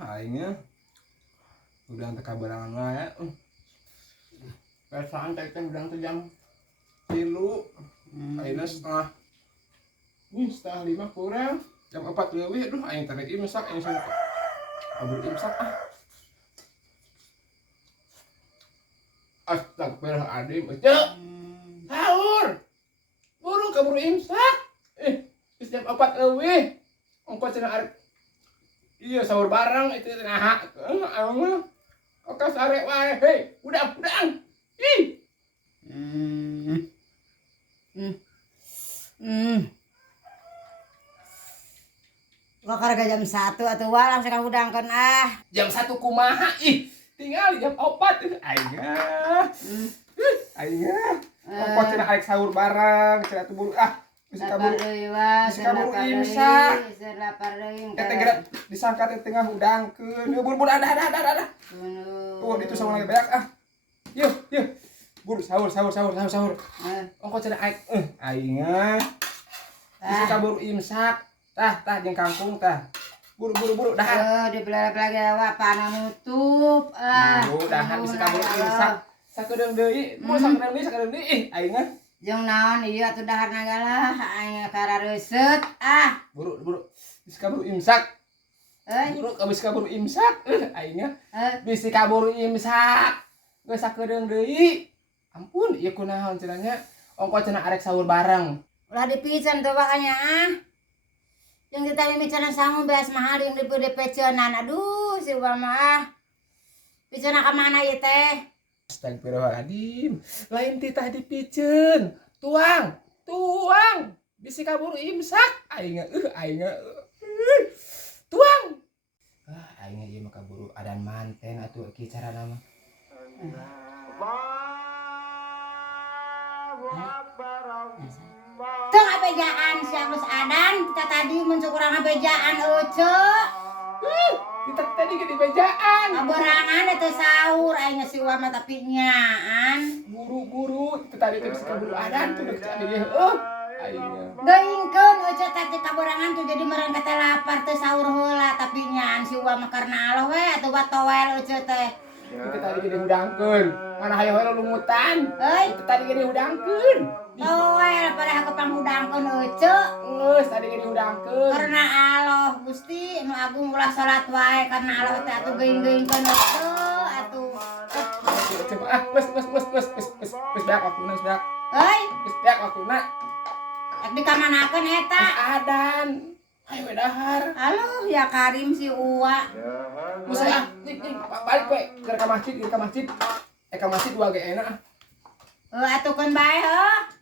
Aingnya udah teka barangan wae. Kayak santai kan udah jam 3. Ayeuna setengah. Ini setengah 5 kurang. Jam 4 leuwih aduh aing tadi imsak aing sana. Kabur imsak ah. Astagfirullahaladzim. Sahur. Burung kabur imsak. Jam 4 leuwih. Ongko cenah arep iya sahur bareng itu nah. Oke sare wae. Hei, udang. Ih. Lo karga jam 1 atuh walang sekarang udangkeun ah. Jam 1 kumaha ih. Tinggal jam 4 aingnya. Ongko cenah arek sahur bareng, cenah teu buru ah. Bisa kabur imsak. Eta gerak disangka teh tengah udangkeun. Buru-buru ada. Tuh ditu sama lagi banyak ah. Yuk. Buru sahur. Ongko cenah aingnya. Bisa kabur imsak. Tah jeung kangkung tah. Buru dahar. Di pelage awak pana nutup. Dahar bisa kabur imsak. Sakedeung deui, sakedeung deui ih aingna. Jeung naon ieu atuh daharna galah aing karareuseut ah. Buru. Bisa kabur imsak. Buru kabis kabur imsak. Aingna. Bisa kabur imsak. Geus sakedeung deui. Ampun, ieu kunaon cenanya? Ongko cenah arek sahur bareng. Ulah dipiceun tuh makanya ah. Yang kita mimiceun sangu beas mahal yang dipeceunan. Aduh, si Uwa mah. Piceun ka mana ieu teh? Astagfirullahaladzim. Lain titah dipiceun. Tuang. Bisi kabur imsak. Aingna tuang. Aingna ieu mah kaburu adan manten atuh kieu carana mah. Teu ngabejaan si Agus Adan, kita tadi muncul kurang ngabejaan euceuk. Kita tadi ke bejaan. Kaberangan eta sahur aing si Uwa mah tapi nyaan. Buru-buru itu tadi ke kaburu adan tuh deuk tadi aingna. Geuingkeun euceuk tadi kaberangan tuh jadi meureun kata lapar teu sahur heula tapi nyaan si Uwa mah karna Allah we atuh buat towel euceuk teh. Itu tadi gede udangkeun. Mana hayo we lumutan. Itu tadi gede udangkeun. Towel padahal kepang udangkeun euceuk. Geus tadi gede udangkeun. Karena Allah Gusti nu agung ulah salat wae karena Allah teh atuh geuing-geuingkeun euceuk atuh. Wes beak waktuna geus beak. Geus beak waktuna. Ek dikamanakeun eta? Adan. Hayo we dahar. Aluh ya Karim si Uwa. Musa ah, balik we ke masjid, ka masjid. Ka masjid dua ge enak. Atukeun bae heuh.